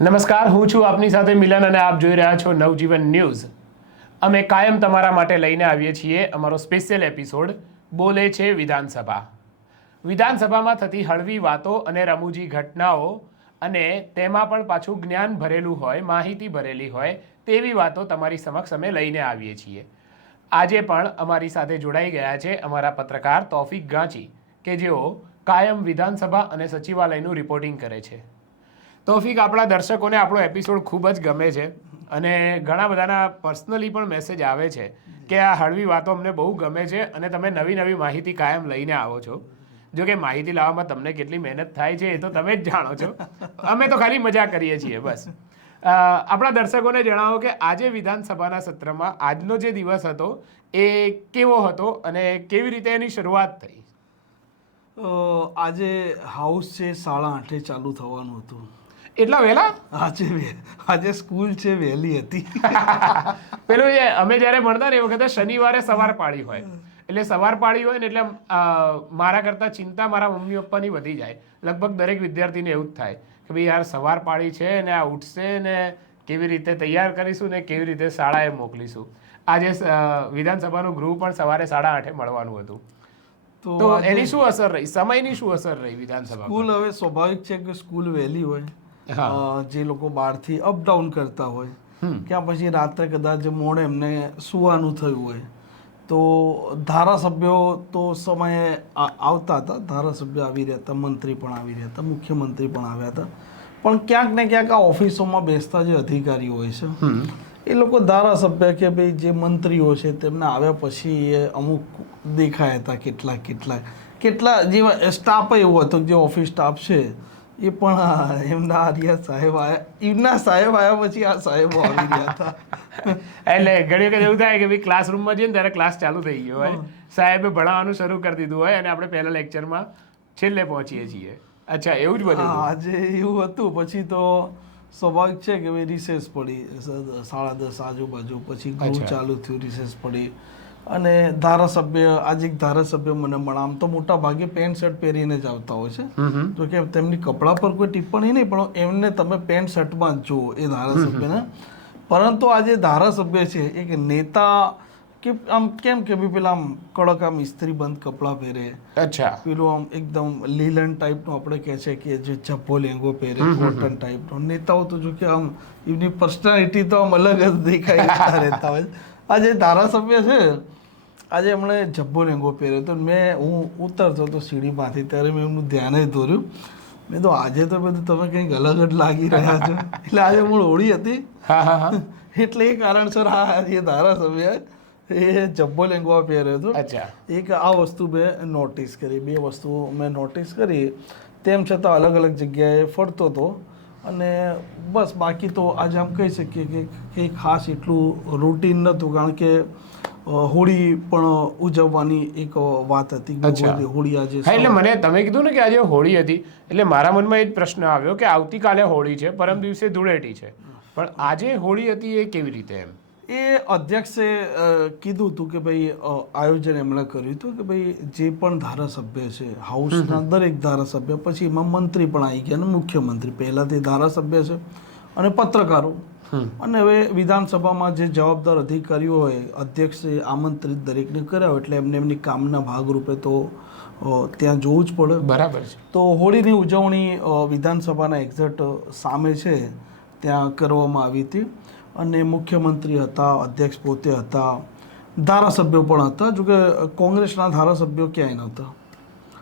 નમસ્કાર, હું છું આપની સાથે મિલન અને આપ જોઈ રહ્યા છો નવજીવન ન્યૂઝ. અમે કાયમ તમારા માટે લઈને આવીએ છીએ અમારો સ્પેશિયલ એપિસોડ બોલે છે વિધાનસભા. વિધાનસભામાં થતી હળવી વાતો અને રમૂજી ઘટનાઓ અને તેમાં પણ પાછું જ્ઞાન ભરેલું હોય, માહિતી ભરેલી હોય, તેવી વાતો તમારી સમક્ષ અમે લઈને આવીએ છીએ. આજે પણ અમારી સાથે જોડાઈ ગયા છે અમારા પત્રકાર તોફિક ગાંચી, કે જેઓ કાયમ વિધાનસભા અને સચિવાલયનું રિપોર્ટિંગ કરે છે. તોફિક આપણા દર્શકોને આપણો એપિસોડ ખૂબ જ ગમે છે અને ઘણા બધાના પર્સનલી પણ મેસેજ આવે છે કે આ હળવી વાતો અમને બહુ ગમે છે અને તમે નવી નવી માહિતી કાયમ લઈને આવો છો. જો કે માહિતી લાવવામાં તમને કેટલી મહેનત થાય છે એ તો તમે જ જાણો છો. અમે તો ખાલી મજા કરીએ છીએ બસ. આપણા દર્શકોને જણાવો કે આજે વિધાનસભાના સત્રમાં આજનો જે દિવસ હતો એ કેવો હતો અને કેવી રીતે એની શરૂઆત થઈ? આજે હાઉસ છે સાડા આઠે ચાલુ થવાનું હતું. એટલા વહેલા? આજે આજે સ્કૂલ છે વહેલી હતી. પેલું એ અમે જ્યારે ભણતા ને એ વખતે શનિવારે સવાર પાડી હોય. એટલે સવાર પાડી હોય ને એટલે મારા કરતાં ચિંતા મારા મમ્મી પપ્પાની વધી જાય. લગભગ દરેક વિદ્યાર્થીને એવું જ થાય કે ભાઈ યાર સવાર પાડી છે ને આ ઉઠશે ને કેવી રીતે તૈયાર કરીશું ને કેવી રીતે શાળાએ મોકલીશું. આજે વિધાનસભાનું ગૃહ પણ સવારે સાડા આઠે મળવાનું હતું. તો એની શું અસર રહી? સમયની શું અસર રહી વિધાનસભા સ્કૂલ હવે સ્વાભાવિક છે કે સ્કૂલ વહેલી હોય. જે લોકો બહારથી અપડાઉન કરતા હોય. ક્યાં પછી રાત્રે કદાચ મોડે એમને સુવાનું થયું હોય. તો ધારાસભ્યો તો સમયે આવતા હતા. ધારાસભ્ય આવી રહ્યા હતા મંત્રી પણ આવી રહ્યા હતા મુખ્યમંત્રી પણ આવ્યા હતા. પણ ક્યાંક ને ક્યાંક આ ઓફિસોમાં બેસતા જે અધિકારીઓ હોય છે એ લોકો ધારાસભ્ય કે ભાઈ જે મંત્રીઓ છે તેમને આવ્યા પછી એ અમુક દેખાયા હતા કેટલાક કેટલાક. કેટલા જેવા સ્ટાફ એવો હતો જે ઓફિસ સ્ટાફ છે એ પણ એમના આર્યા સાહેબ આયા એમના સાહેબ આવ્યા પછી આ સાહેબો આવી ગયા હતા. એટલે ઘણી વખત એવું થાય કે ભાઈ ક્લાસરૂમમાં જઈએ ને ત્યારે ક્લાસ ચાલુ થઈ ગયો હોય. સાહેબે ભણાવવાનું શરૂ કરી દીધું હોય અને આપણે પહેલા લેક્ચરમાં છેલ્લે પહોંચીએ છીએ. અચ્છા એવું જ બન્યું આજે એવું હતું. પછી તો સ્વાભાવિક છે કે ભાઈ રિસેસ પડી. સાડા દસ આજુબાજુ. પછી ગૃહ ચાલુ થયું રિસેસ પડી. અને ધારાસભ્ય આજે એક ધારાસભ્ય મને મળે. આમ તો મોટા ભાગે પેન્ટ શર્ટ પહેરીને જ આવતા હોય છે. તો કે તેમની કપડા પર કોઈ ટિપ્પણી નહીં પણ એમને તમે પેન્ટ શર્ટમાં જ જુઓ એ ધારાસભ્યને. પરંતુ આજે ધારાસભ્ય છે એક નેતા કે આમ કેમ કે ભાઈ પેલા આમ કડક આમ ઇસ્ત્રી બંધ કપડાં પહેરે. અચ્છા. પેલું આમ એકદમ લીલન ટાઈપનું આપણે કહે છે કે જે ચપ્પો લેંગો પહેરે કોટન ટાઈપનો નેતાઓ તો જો કે આમ એમની પર્સનાલિટી તો આમ અલગ જ દેખાય રહેતા હોય આજે ધારાસભ્ય છે આજે એમણે જબ્બો લેંગો પહેર્યો તો મેં હું ઉતરતો હતો સીડીમાંથી ત્યારે મેં એમનું ધ્યાન જ દોર્યું. મેં તો આજે તો બધું તમે કંઈક અલગ જ લાગી રહ્યા છો. એટલે આજે મૂળ હોળી હતી. હા હા હા. એટલે એ કારણસર હા એ ધારાસભ્ય એ જબ્બો લેંગો પહેર્યો હતો. અચ્છા. એક આ વસ્તુ મેં નોટિસ કરી બે વસ્તુ મેં નોટિસ કરી. તેમ છતાં અલગ અલગ જગ્યાએ ફરતો હતો. અને બસ બાકી તો આજે આમ કહી શકીએ કે કંઈ ખાસ એટલું રૂટીન નહોતું કારણ કે હોળી પણ ઉજવવાની એક વાત હતી હોળી- આજે એટલે મને તમે કીધું ને કે આજે હોળી હતી એટલે મારા મનમાં એ જ પ્રશ્ન આવ્યો કે આવતીકાલે હોળી છે પરમ દિવસે ધૂળેટી છે. પણ આજે હોળી હતી એ કેવી રીતે એમ? એ અધ્યક્ષે કીધું હતું કે ભાઈ આયોજન એમણે કર્યું હતું કે ભાઈ જે પણ ધારાસભ્ય છે હાઉસના દરેક ધારાસભ્ય પછી એમાં મંત્રી પણ આવી ગયા અને મુખ્યમંત્રી. પહેલાંથી ધારાસભ્ય છે અને પત્રકારો. અને હવે વિધાનસભામાં જે જવાબદાર અધિકારીઓ હોય અધ્યક્ષે આમંત્રિત દરેકને કર્યા હોય એટલે એમને એમની કામના ભાગરૂપે તો ત્યાં જોવું જ પડે. બરાબર છે. તો હોળીની ઉજવણી વિધાનસભાના એક્ઝેક્ટ સામે છે ત્યાં કરવામાં આવી હતી. અને મુખ્યમંત્રી હતા અધ્યક્ષ પોતે હતા ધારાસભ્યો પણ હતા જોકે કોંગ્રેસના ધારાસભ્યો ક્યાંય નહોતા.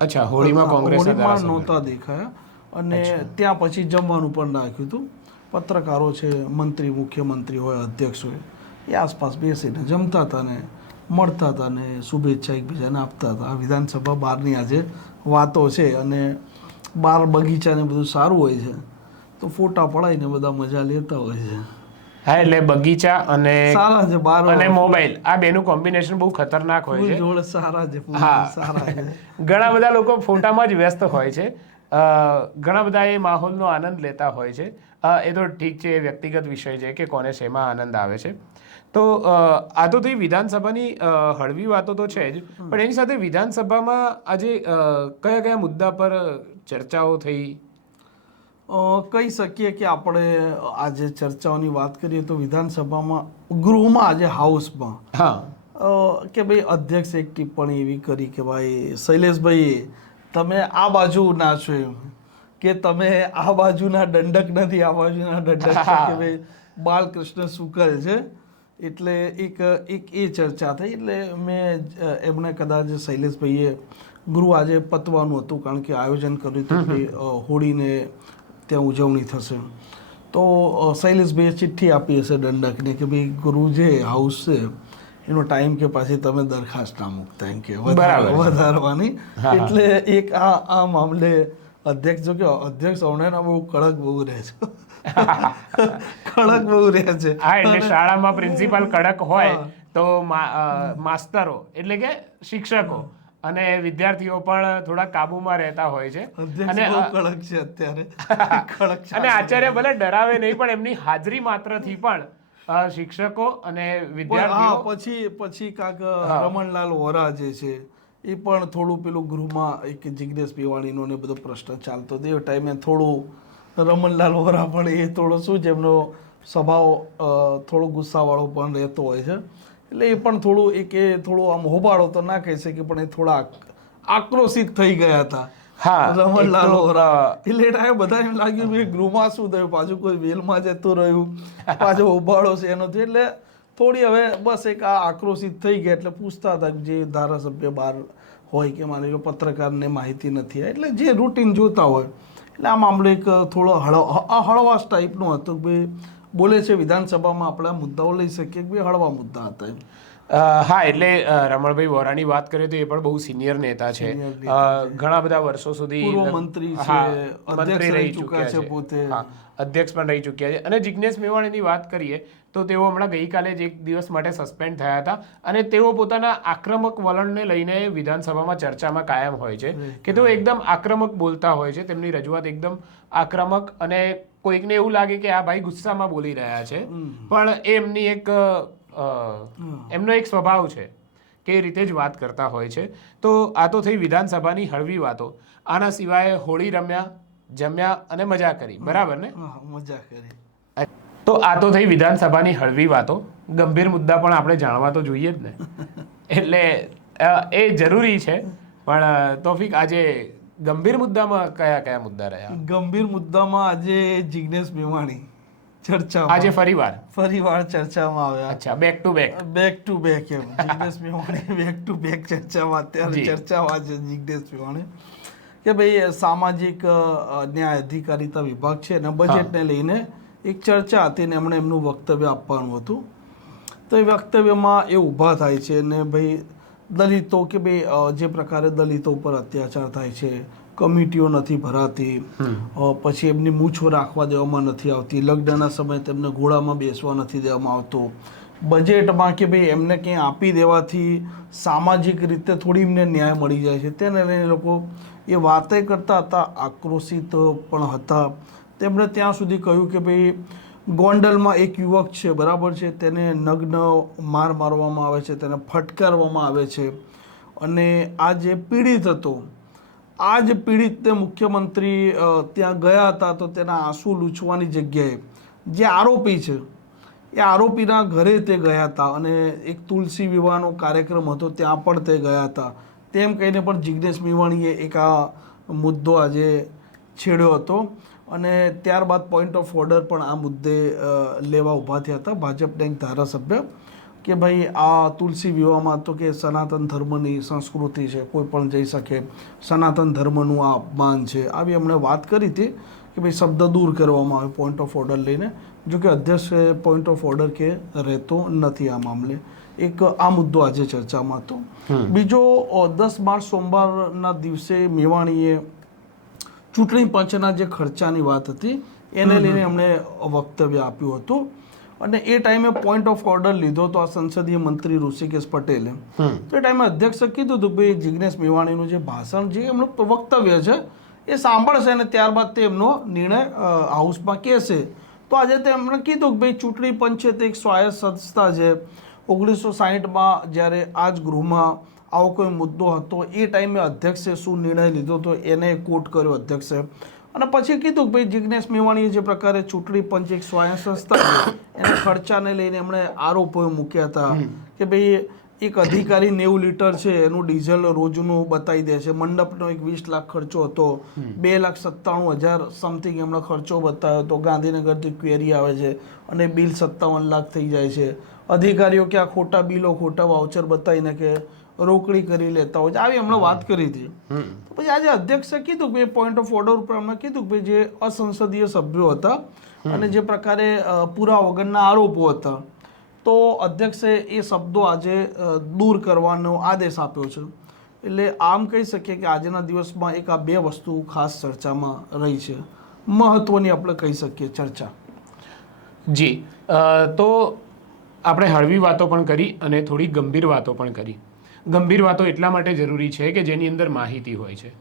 અચ્છા હોળીમાં કોંગ્રેસ નહોતા દેખાયા. અને ત્યાં પછી જમવાનું પણ રાખ્યું હતું. પત્રકારો છે મંત્રી મુખ્યમંત્રી હોય અધ્યક્ષ હોય એ આસપાસ બેસીને જમતા હતા ને મળતા હતા ને શુભેચ્છા એકબીજાને આપતા હતા. આ વિધાનસભા બહારની આજે વાતો છે અને બાર બગીચા ને બધું સારું હોય છે. તો ફોટા પડાવીને બધા મજા લેતા હોય છે. હા એટલે બગીચા અને સારા છે બાર અને મોબાઈલ. આ બેનું કોમ્બિનેશન બહુ ખતરનાક હોય છે. જોડે સારા છે હા. સારા છે. ઘણા બધા લોકો ફોટામાં જ વ્યસ્ત હોય છે. ઘણા બધા એ માહોલનો આનંદ લેતા હોય છે. એ તો ઠીક છે એ વ્યક્તિગત વિષય છે કે કોને શેમાં આનંદ આવે છે. તો આ તો થઈ વિધાનસભાની હળવી વાતો તો છે જ પણ એની સાથે વિધાનસભામાં આજે કયા કયા મુદ્દા પર ચર્ચાઓ થઈ? કહી શકીએ કે આપણે આજે ચર્ચાઓની વાત કરીએ તો વિધાનસભામાં ગૃહમાં આજે હાઉસમાં. કે ભાઈ અધ્યક્ષ એક ટિપ્પણી એવી કરી કે ભાઈ શૈલેષભાઈ તમે આ બાજુ ના છો એમ. કે તમે આ બાજુના દંડક નથી આ બાજુના દંડક કે ભાઈ બાલકૃષ્ણ શુકલ છે. એટલે એક એક એ ચર્ચા થઈ. એટલે મેં એમને એમણે કદાચ શૈલેષભાઈએ ગૃહ આજે પતવાનું હતું કારણ કે આયોજન કર્યું હતું હોળીને ત્યાં ઉજવણી થશે. તો શૈલેષભાઈએ ચિઠ્ઠી આપી હશે દંડકને કે ભાઈ ગુરુ જે હાઉસ છે. એનો ટાઈમ કે પાછી તમે દરખાસ્ત ના મૂકતા એમ કે વધારવાની. એટલે એક આ આ મામલે અધ્યક્ષ જો કે અધ્યક્ષ હમણાંના બહુ કડક બહુ રહે છે. કડક બહુ રહે છે. હા એટલે શાળામાં પ્રિન્સિપાલ કડક હોય તો માસ્તરો એટલે કે શિક્ષકો અને વિદ્યાર્થીઓ પણ થોડા કાબુમાં રહેતા હોય છે. અને કડક છે અત્યારે. કડક અને આચાર્ય ભલે ડરાવે નહીં પણ એમની હાજરી માત્રથી પણ શિક્ષકો અને વિદ્યાર્થીઓ પછી પછી કાક રમણલાલ વોરા જે છે એ પણ થોડું પેલું ગૃહમાં એક જિજ્ઞેશ પીવાણીનો ને બધો પ્રશ્ન ચાલતો તે ટાઈમે થોડું રમણલાલ વોરા પણ એ થોડો શું જેમનો સ્વભાવ થોડો ગુસ્સાવાળો પણ રહેતો હોય છે. એટલે એ પણ થોડું એક એ થોડો આમ હોબાળો તો ના કહી કે પણ એ થોડા આક્રોશિત થઈ ગયા હતા. એટલે એ બધા એમ લાગ્યું કે ગૃહમાં શું થયું? પાછું કોઈ વેલમાં જતું રહ્યું. પાછો ઉભાડો છે એનો. એટલે થોડી હવે બસ એક આ આક્રોશિત થઈ ગયા. એટલે પૂછતા હતા જે ધારાસભ્ય બહાર હોય કે માની લો પત્રકારને માહિતી નથી. એટલે જે રૂટીન જોતા હોય એટલે આ આમ એક થોડો હળ આ હળવાશ ટાઈપનો હતો કે ભાઈ બોલે છે વિધાનસભામાં આપણા મુદ્દાઓ લઈ શકીએ. કે હળવા મુદ્દા હતા એમ. હા એટલે રમણભાઈ વોરાની વાત કરીએ તો એ પણ બહુ સિનિયર નેતા છે. ઘણા બધા વર્ષો સુધી મંત્રી રહી ચૂક્યા છે પોતે. અધ્યક્ષ પણ રહી ચૂક્યા છે. અને જિજ્ઞેશ મેવાણીની વાત કરીએ તો તેઓ હમણાં ગઈકાલે જ એક દિવસ માટે સસ્પેન્ડ થયા હતા અને તેઓ પોતાના આક્રમક વલણને લઈને વિધાનસભામાં ચર્ચામાં કાયમ હોય છે. કે તેઓ એકદમ આક્રમક બોલતા હોય છે. તેમની રજૂઆત એકદમ આક્રમક અને કોઈકને એવું લાગે કે આ ભાઈ ગુસ્સામાં બોલી રહ્યા છે. પણ એ એમની એક એમનો એક સ્વભાવ છે કે એ રીતે જ વાત કરતા હોય છે. તો આ તો થઈ વિધાનસભાની હળવી વાતો. આના સિવાય હોળી રમ્યા જમ્યા અને મજા કરી. બરાબર ને? મજા કરી. તો આ તો થઈ વિધાનસભાની હળવી વાતો. ગંભીર મુદ્દા પણ આપણે જાણવા તો જોઈએ જ ને. એટલે એ જરૂરી છે. પણ તોફિક આજે ગંભીર મુદ્દામાં કયા કયા મુદ્દા રહ્યા? ગંભીર મુદ્દામાં આજે જિગ્નેશ મેવાણી ચર્ચા આજે ફરીવાર? ફરીવાર ચર્ચામાં આવ્યા. અચ્છા back to back back to back M. Jignesh Mevani back to back ચર્ચામાં અત્યારે ચર્ચામાં છે જિગ્નેશ મેવાણી કે ભાઈ સામાજિક ન્યાય અધિકારીતા વિભાગ છે ને બજેટને લઈને એક ચર્ચા હતી ને એમણે એમનું વક્તવ્ય આપવાનું હતું. તો એ વક્તવ્યમાં એ ઊભા થાય છે ને ભાઈ દલિતો કે ભાઈ જે પ્રકારે દલિતો ઉપર અત્યાચાર થાય છે કમિટીઓ નથી ભરાતી પછી એમની મૂછો રાખવા દેવામાં નથી આવતી લગ્નના સમયે તેમને ઘોડામાં બેસવા નથી દેવામાં આવતો. બજેટમાં કે ભાઈ એમને ક્યાંય આપી દેવાથી સામાજિક રીતે થોડી એમને ન્યાય મળી જાય છે. તેને લઈને લોકો એ વાતે કરતા હતા આક્રોશિત પણ હતા. તેમણે ત્યાં સુધી કહ્યું કે ભાઈ ગોંડલમાં એક યુવક છે, બરાબર છે? તેને નગ્ન માર મારવામાં આવે છે, તેને ફટકારવામાં આવે છે. અને આ જે પીડિત હતો, આ જ પીડિતને મુખ્યમંત્રી ત્યાં ગયા હતા તો તેના આંસુ લૂછવાની જગ્યાએ. જે આરોપી છે, એ આરોપીના ઘરે તે ગયા હતા અને એક તુલસી વિવાહનો કાર્યક્રમ હતો, ત્યાં પણ તે ગયા હતા. તેમ કહીને પણ જિજ્ઞેશ મેવાણીએ એક આ મુદ્દો આજે છેડ્યો હતો. અને ત્યારબાદ પોઈન્ટ ઓફ ઓર્ડર પણ આ મુદ્દે લેવા ઊભા થયા હતા ભાજપના એક ધારાસભ્ય કે ભાઈ આ તુલસી વિવાહમાં તો કે સનાતન ધર્મની સંસ્કૃતિ છે કોઈ પણ જઈ શકે સનાતન ધર્મનું આ અપમાન છે આવી એમણે વાત કરી હતી કે ભાઈ શબ્દ દૂર કરવામાં આવે પોઈન્ટ ઓફ ઓર્ડર લઈને. જો કે અધ્યક્ષે પોઈન્ટ ઓફ ઓર્ડર કે રહેતો નથી આ મામલે. એક આ મુદ્દો આજે ચર્ચામાં હતો. બીજો દસ માર્ચ સોમવારના દિવસે મેવાણીએ ચૂંટણી પંચના જે ખર્ચાની વાત હતી એને લઈને એમણે વક્તવ્ય આપ્યું હતું. અને એ ટાઈમે પોઈન્ટ ઓફ ઓર્ડર લીધો તો આ સંસદીય મંત્રી ઋષિકેશ પટેલે. તો એ ટાઈમે અધ્યક્ષે કીધું હતું ભાઈ જિજ્ઞેશ મેવાણીનું જે ભાષણ જે એમનું વક્તવ્ય છે એ સાંભળશે અને ત્યારબાદ તે એમનો નિર્ણય હાઉસમાં કહેશે. તો આજે તેમણે કીધું કે ભાઈ ચૂંટણી પંચ છે તે એક સ્વાયત્ત સંસ્થા છે. ઓગણીસો સાહીઠમાં જ્યારે આ જ ગૃહમાં આવો કોઈ મુદ્દો હતો? એ ટાઈમે અધ્યક્ષે શું નિર્ણય લીધો હતો? એને કોટ કર્યો અધ્યક્ષે. અને પછી કીધું કે ભાઈ જિજ્ઞેશ મેવાણીએ જે પ્રકારે ચૂંટણી પંચ એક સ્વયં સંસ્થા એના ખર્ચાને લઈને એમણે આરોપો મૂક્યા હતા કે ભાઈ એક અધિકારી નેવું લીટર છે એનું ડીઝલ રોજનું બતાવી દે છે. મંડપનો એક વીસ લાખ ખર્ચો હતો. બે લાખ સત્તાણું હજાર સમથિંગ એમણે ખર્ચો બતાવ્યો હતો. ગાંધીનગરથી ક્વેરી આવે છે અને બિલ સત્તાવન લાખ થઈ જાય છે. અધિકારીઓ કે આ ખોટા બિલો ખોટા વાઉચર બતાવીને કે રોકડી કરી લેતા હોય છે. આવી હમણાં વાત કરી હતી. તો પછી આજે અધ્યક્ષે કીધું કે પોઈન્ટ ઓફ ઓર્ડર ઉપર અમે કીધું કે જે અસંસદીય સભ્યો હતા અને જે પ્રકારે પૂરા વગરના આરોપો હતા. તો અધ્યક્ષે એ શબ્દો આજે દૂર કરવાનો આદેશ આપ્યો છે. એટલે આમ કહી શકીએ કે આજના દિવસમાં એક આ બે વસ્તુ ખાસ ચર્ચામાં રહી છે. મહત્વની આપણે કહી શકીએ ચર્ચા. જી. તો આપણે હળવી વાતો પણ કરી અને થોડી ગંભીર વાતો પણ કરી. ગંભીર વાતો એટલા માટે જરૂરી છે કે જેની અંદર માહિતી હોય છે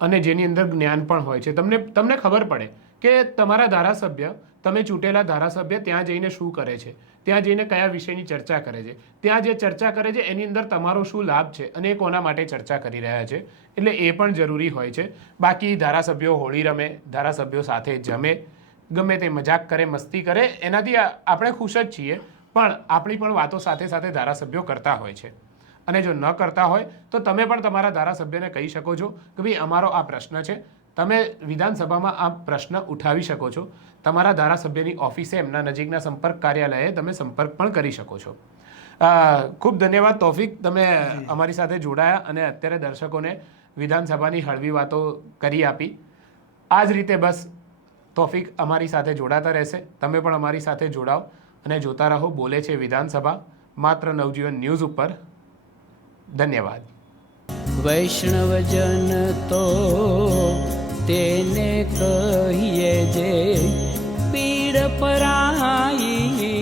અને જેની અંદર જ્ઞાન પણ હોય છે. તમને તમને ખબર પડે કે તમારા ધારાસભ્ય, તમે ચૂંટેલા ધારાસભ્ય ત્યાં જઈને શું કરે છે? ત્યાં જઈને કયા વિષયની ચર્ચા કરે છે? ત્યાં જે ચર્ચા કરે છે, એની અંદર તમારો શું લાભ છે અને એ કોના માટે ચર્ચા કરી રહ્યા છે? એટલે એ પણ જરૂરી હોય છે. બાકી ધારાસભ્યો હોળી રમે, ધારાસભ્યો સાથે જમે, ગમે તે મજાક કરે, મસ્તી કરે, એનાથી આપણે ખુશ જ છીએ. પણ આપણી પણ વાતો સાથે સાથે ધારાસભ્યો કરતા હોય છે. અને જો ન કરતા હોય તો તમે પણ તમારા ધારાસભ્યને કહી શકો છો કે ભાઈ અમારો આ પ્રશ્ન છે. તમે વિધાનસભામાં આ પ્રશ્ન ઉઠાવી શકો છો. તમારા ધારાસભ્યની ઓફિસે એમના નજીકના સંપર્ક કાર્યાલયે તમે સંપર્ક પણ કરી શકો છો. ખૂબ ધન્યવાદ તોફિક તમે અમારી સાથે જોડાયા અને અત્યારે દર્શકોને વિધાનસભાની હળવી વાતો કરી આપી. આ જ રીતે બસ તોફિક અમારી સાથે જોડાતા રહેશે. તમે પણ અમારી સાથે જોડાઓ અને જોતા રહો બોલે છે વિધાનસભા. માત્ર નવજીવન ન્યૂઝ ઉપર ધન્યવાદ. વૈષ્ણવજન તો તેને કહીએ જે પીડ પરાઈ